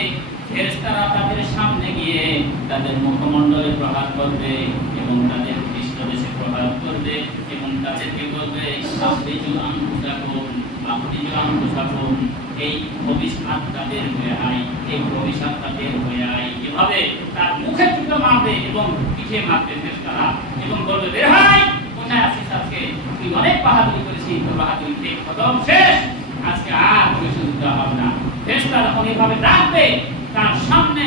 ফেরেশতারা তাদের সামনে গিয়ে তাদের মুখমণ্ডলে প্রহার করবে এবং তাদের পৃষ্ঠদেশে প্রহার করবে এবং তাদেরকে বলবে আফরিজু আনফুসাকুম আফরিজু আনফুসাকুম, এই অভিশাপ তাদের হয়ে আয়, এই অভিশাপ তাদের হয়ে আয়। এভাবে তার মুখে চুপে মারবে এবং পিঠে মারবে ফেরেশতারা এবং বলবে বের হয়, কোথায় আছিস আজকে, তুই অনেক বাহাদুরি করেছিস, তোর বাহাদুরি শেষ খতম শেষ, আজকে আর তুই সুযোগ দেওয়া হবে না। ফেরেশতারা যখন এইভাবে ডাকবে তার সামনে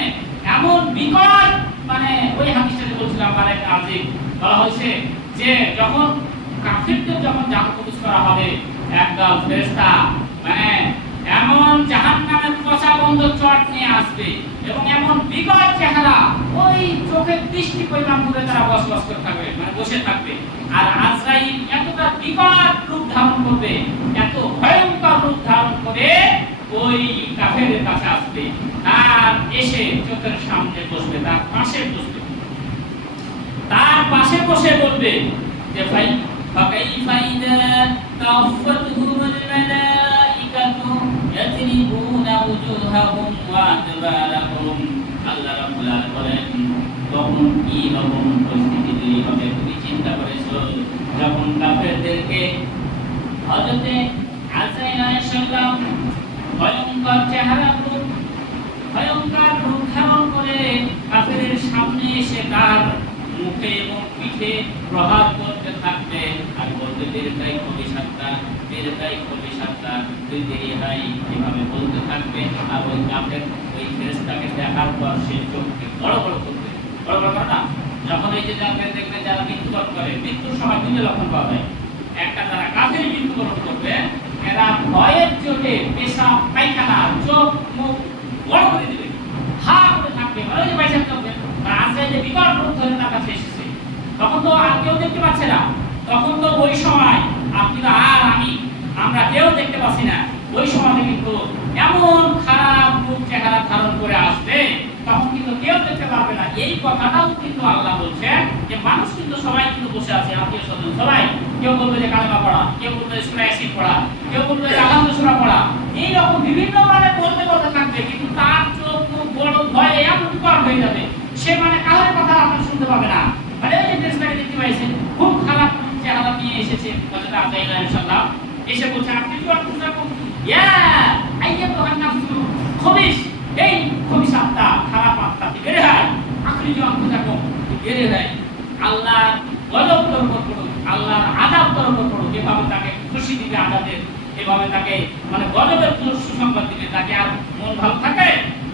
এমন বিকট, মানে ওই হাদিসটাতে বলছিলাম আর একটা আজিব বলা হয়েছে যে যখন কাফিরদের যখন জান কবজ করা হবে, একদল ফেরেশতা মানে এমন জাহান্নামের পচা বন্ধ চট নিয়ে আসবে এবং এমন বিকট চেহারা, ওই চোখের দৃষ্টি পরিমাণ করে তারা বসবাস করে থাকবে, মানে বসে থাকবে। আর আজরাইল এতটা বিকট রূপ ধারণ করবে, এত ভয়ঙ্কর রূপ ধারণ করে ওই কাফেরের কাছে আসবে আর এসে চোখের সামনে বসবে, তার পাশে বসবে, তার পাশে বসে বলবে যে ভাই ফাকাইফা ইযা তাওয়াফাতহুমুল মালাঈকাতু ইয়াজরিবুনা উজুহাহুম ওয়া আদবারাহুম। আল্লাহ রাব্বুল আলামিন বলেন তখন কি রকম পরিস্থিতি তৈরি হবে তুমি চিন্তা করেছো, যখন কাফেরদেরকে হযরতে আযরাইল আলাইহিস সালাম ভয়ঙ্কর চেহারা রূপ, ভয়ঙ্কর রূপ ধারণ করে কাফেরের সামনে এসে তার মুখে এবং পিঠে প্রহার করতে থাকবে আর বলতে বেরকাই অভিশাপটা, বেরকাই অভিশাপটা, তুই দেরি হয়, এভাবে বলতে থাকবে। আর ওই কাফের ওই ফেরেশতাকে দেখার পর সে চোখকে বড় বড় করবে, বড় বড় করে না। যখন এই যে কাফের দেখবে যারা মৃত্যুবরণ করে, মৃত্যুর সময় দুটো লক্ষণ পাওয়া যায়। একটা যারা কাফের মৃত্যুবরণ করবে, এরা ভয়ের চোটে পেশাব পায়খানা চোখ মুখ বড় করে দিবে, হা করে থাকবে, মানে ওই যে পয়সা করবে। আর আজরাইল যে বিকট রূপ ধরে তার কাছে এসেছে, তখন তো আর কেউ দেখতে পাচ্ছে না, তখন তো ওই সময় আপনি আর আমি আমরা কেউ দেখতে পাচ্ছি না। ওই সময় কিন্তু এমন খারাপ রূপ চেহারা ধারণ করে আসবে, তখন কিন্তু কেউ দেখতে পারবে না। এই কথাটাও কিন্তু আল্লাহ বলছেন যে মানুষ কিন্তু সবাই কিন্তু বসে আছে, আত্মীয় স্বজন সবাই, কেউ বলবে যে কালেমা পড়া, কেউ বলবে সূরা ইয়াসিন পড়া, কেউ বলবে যে আলহামদুলিল্লাহ সূরা পড়া, এই রকম বিভিন্ন মানে বলতে বলতে থাকবে, কিন্তু তার চোখ মুখ বড় ভয়ে এমন বিকট হয়ে যাবে, সে মানে কারোর কথা আপনি শুনতে পাবে না। মানে ওই যে ফেরেশতাকে দেখতে পাইছেন খুব খারাপ চেহারা নিয়ে এসেছে হযরত আযরাইল আলাইহিস সালাম, এসে বলছে আপনি কি আপনার ইয়া আইয়াতুহান নাফসুল খবিস, এই খবিস আত্মা, খারাপ আত্মা থেকে বের হয়, আখরিজু আনফুসাকুম, বের হয়, আল্লাহর গজব তোর উপর পড়ুক, আল্লাহর আযাব তোর উপর পড়ুক। এভাবে তাকে খুশি দিবে আযাবের, এভাবে তাকে মানে গজবের সুসংবাদ দিবে, তাকে আর মন ভালো থাকে,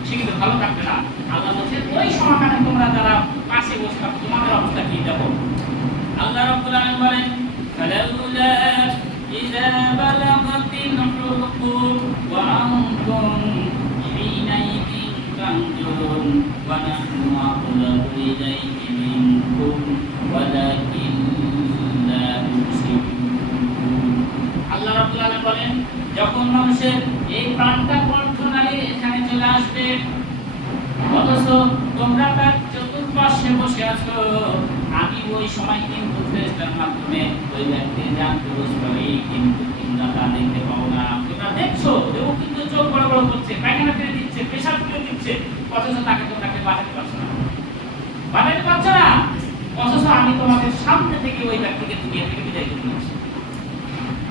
সে কিন্তু ভালো থাকবে না। আল্লাহ বলছেন ওই সময়খানে তোমরা যারা পাশে বসে থাকো তোমাদের অবস্থা কি দেখো। আল্লাহ রাব্বুল আলামিন বলেন ফালাউলা ইযা বালাগাতিল হুলকুম ওয়া وأنتم حينئذ تنظرون ونحن أقرب إليه منكم ولكن لا تبصرون আল্লাহ রাব্বুল আলামিন বলেন যখন মানুষের এই প্রাণটা কণ্ঠনালী এখানে চলে আসবে অথচ তোমরা তার চতুর্পাশে বসে আছো আমি ওই সময় কিন্তু ফেরেশতার মাধ্যমে ওই ব্যক্তির জান প্রবেশ করে কিন্তু তোমরা তা দেখতে পাও না তোমরা দেখছো যে ও কিন্তু চোখ বড় বড় করছে পায়খানা ফেলে দিচ্ছে পেশাব ফেলে দিচ্ছে অথচ তাকে বাঁচাতে পারছো না অথচ আমি তোমাদের সামনে থেকে ওই ব্যক্তিকে দুনিয়া থেকে বিদায় করে দিচ্ছি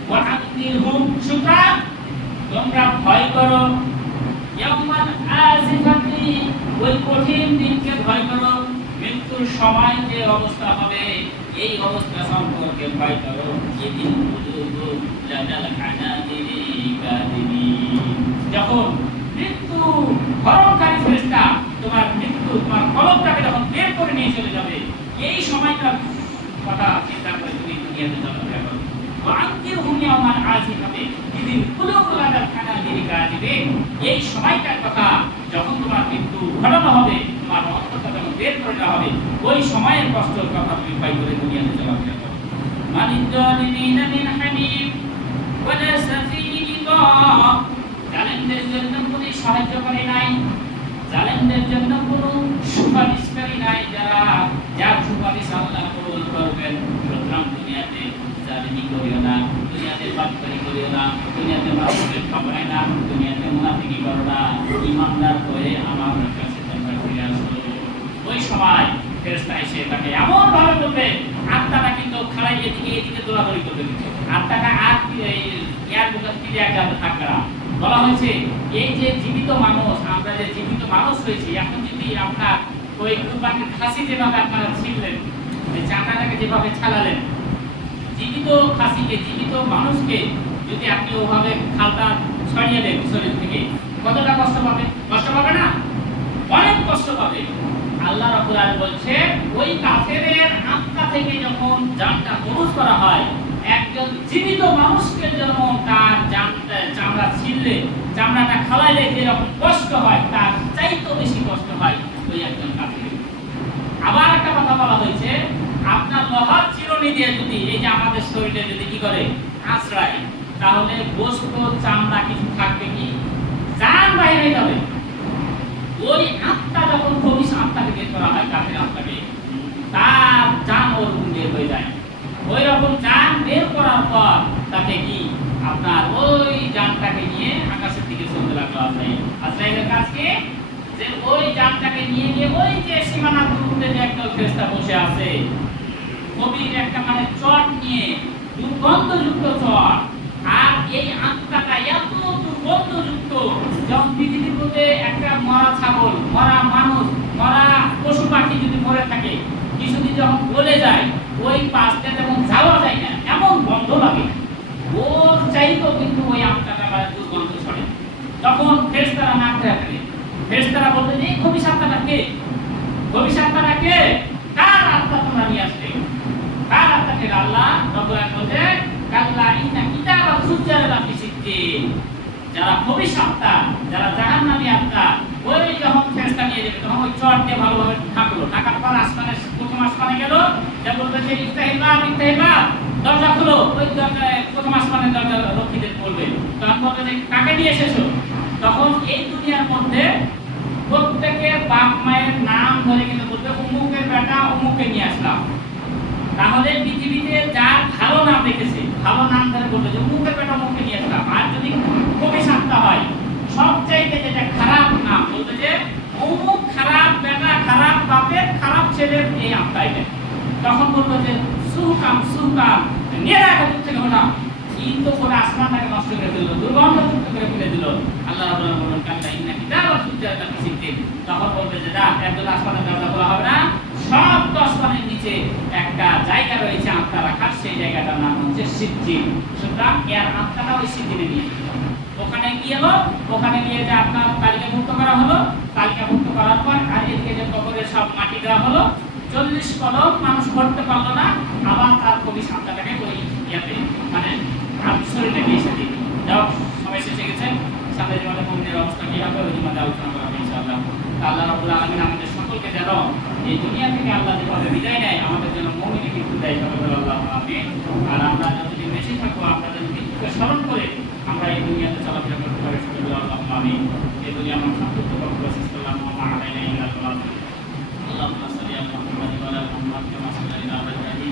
ওয়াআতিলহুম সুতরাং তোমরা ভয় করো ইয়াউমান আজিফাতি ওই কঠিন দিনকে ভয় করো মৃত্যুর সময় যে অবস্থা হবে এই অবস্থা সম্পর্কে ভয় করো যেদিন লাদাল হানাদিরি কাদিমিন যখন মৃত্যু হরণকারী ফেরেশতা তোমার কলবটাকে যখন বের করে নিয়ে চলে যাবে এই সময়টার কথা চিন্তা করে তুমি দুনিয়াতে চলাফেরা করো ওয়াআনজিরহুম ইয়াউমান আজিফাতি যেদিন লাদাল হানাদিরি কাদিমিন এই সময়টার কথা যখন তোমার মৃত্যু ঘটানো হবে তোমার অন্তরটা যখন বের করে দেওয়া হবে ওই সময়ের কষ্টের কথা তুমি পাই করে দুনিয়াতে চলাফেরা করো মালিজালিমিনা মিন হামিম ওয়ালা সাফিন জালেমদের জন্য কোনো সাহায্যকারী নাই জালেমদের জন্য কোনো সুপারিশকারী নাই যার সুপারিশ আল্লাহ কবুল করবেন সুতরাং দুনিয়াতে জালিমি করিও না দুনিয়াতে বাটপারি করিও না দুনিয়াতে মানুষের ঠকায় না দুনিয়াতে মুনাফিকি করো না ইমানদার হয়ে আমার কাছে তোমরা ফিরে আসো ওই সময় ফেরেশতা এসে তাকে এমন ভাবে বলবে আত্মাটা কিন্তু খাড়াই এদিকে দৌড়াদৌড়ি করবে আত্মাটা ইয়ার বুকে ফিরে যাবে থাকবে না বলা হয়েছে এই যে জীবিত মানুষ আমরা যে জীবিত মানুষ হয়েছি এখন যদি আপনার ওই কুরবানির খাসি যেভাবে আপনারা ছিলেন যে চামড়াটাকে যেভাবে ছাড়ালেন জীবিত খাসিকে জীবিত মানুষকে যদি আপনি ওভাবে খালটা ছড়িয়ে দেন শরীর থেকে কতটা কষ্ট পাবে না অনেক কষ্ট পাবে আল্লাহ রাব্বুল আলামিন বলছে ওই কাফেরের আত্মা থেকে যখন জানটা কবজ করা হয় একজন জীবিত মানুষকে যখন তার চামড়া ছিললে চামড়াটা খালাইলে যেরকম কষ্ট হয় তার চাইতেও বেশি কষ্ট হয় ওই একজন কাফেরের আবার একটা কথা বলা হয়েছে আপনার লোহার চিরুনি দিয়ে যদি এই যে আমাদের শরীরে যদি কি করে আশ্রয় তাহলে গোশত চামড়া কিছু থাকবে কি জান বাইরে যাবে ওই আত্মা যখন খবিশ আত্মাকে বের করা হয় কাফের আত্মাকে তার জান ওর বের হয়ে যায় ওই রকম জান বের করার পর তাকে কি আপনার ওই জানটাকে নিয়ে আকাশের দিকে চলতে লাগলো আজরাইলের কাছে যে ওই জানটাকে নিয়ে গিয়ে ওই যে সীমানা দূরত্বে যে একদল ফেরেশতা বসে আছে কবির একটা মানে চট নিয়ে দুর্গন্ধযুক্ত চট আর এই আত্মাটা এত দুর্গন্ধযুক্ত যখন পৃথিবীর মধ্যে একটা মরা ছাগল মরা মানুষ মরা পশু পাখি যদি মরে থাকে কিছুদিন যখন গলে যায় ওই পাশটা যেমন যাওয়া যায় না এমন গন্ধ লাগে ওর চাইতেও কিন্তু ওই আত্মাটা দুর্গন্ধ ছড়ে তখন ফেরেশতারা নাক ধরে ফেরেশতারা বলতে যে খবিশ আত্মাটা কে কার আত্মা তোমরা নিয়ে আসলে কার আত্মাকে আল্লাহ রাব্বুল আলামিন বলতে কাল্লা ইন্না কিতাবা ফুজ্জারা ফি সিজ্জিন যারা খবিশ আত্মা যারা জাহান্নামী আত্মা ওই যখন ফেরেশতা নিয়ে যাবে তখন ওই চট দিয়ে ভালোভাবে ঢাকার পর প্রথম আসমানে গেল যা বলবে যে ইফতাহিবা দরজা খুলো ওই প্রথম আসমানের দরজা রক্ষীদের বলবে তখন বলবে যে কাকে নিয়ে এসেছো তখন এই দুনিয়ার মধ্যে প্রত্যেকের বাপ মায়ের নাম ধরে কিন্তু বলবে অমুকের বেটা অমুককে নিয়ে আসলাম তাহলে পৃথিবীতে যার ভালো নাম রেখেছে ভালো নাম ধরে বলবে যে অমুকের বেটা অমুককে নিয়ে আসলাম আর যদি খুবই সাত্তা হয় সবচাইতে যেটা খারাপ নাম বলবে যে অমুক খারাপ বেটা খারাপ বাপের খারাপ ছেলের এই আত্মাই তখন বলবো যে সুকাম নিয়ে রাখা থেকে হলাম কিন্তু করে আসমানটাকে নষ্ট করে দিল দুর্গন্ধযুক্ত করে ফেলে দিল আল্লাহ রাব্বুল আলামিন বলেন কাল্লা ইন্না কিতাবা ফুজ্জারা ফি সিজ্জিন তখন বলবে যে না একদল আসমানের দরজা খোলা হবে না সব আসমানের নিচে একটা জায়গা রয়েছে আত্মা রাখার সেই জায়গাটার নাম হচ্ছে সিজ্জিন সুতরাং এর আত্মাটা ওই সিজ্জিনে নিয়ে ওখানে গিয়ে যে আপনার তালিকাভুক্ত করা হলো তালিকাভুক্ত করার পর আর এদিকে যে কবরের সব মাটি দেওয়া হলো 40 কদম মানুষ করতে পারলো না আবার তার কবি আত্মাটাকে ওই ইয়াতে মানে শরীরে নিয়ে এসে দিই যাও সময় শেষে গেছে সামনে জীবনে মুমিনের অবস্থা কি হবে ওই জীবনে আলোচনা করা হবে ইনশাআল্লাহ। আল্লাহ রাব্বুল আলামিন আমাদের সকলকে যেন এই দুনিয়া থেকে আল্লাহ যেভাবে বিদায় নেয় আমাদের জন্য মুমিনের মৃত্যু দেয়, সকলে আল্লাহ আমিন। আর আমরা যতদিন বেঁচে থাকবো আপনাদের মৃত্যুকে স্মরণ করে আমরা এই দুনিয়াতে চলাফেরা করতে পারি, সকলে আল্লাহ আমিন। এই দুনিয়া আমরা সম্পূর্ণ করবো সাল্লাল্লাহু আলাইহি ওয়া সাল্লাম। আল্লাহুম্মা সাল্লি আলা মুহাম্মাদ ওয়া আলা আলি মুহাম্মাদ কামা সাল্লাইতা আলা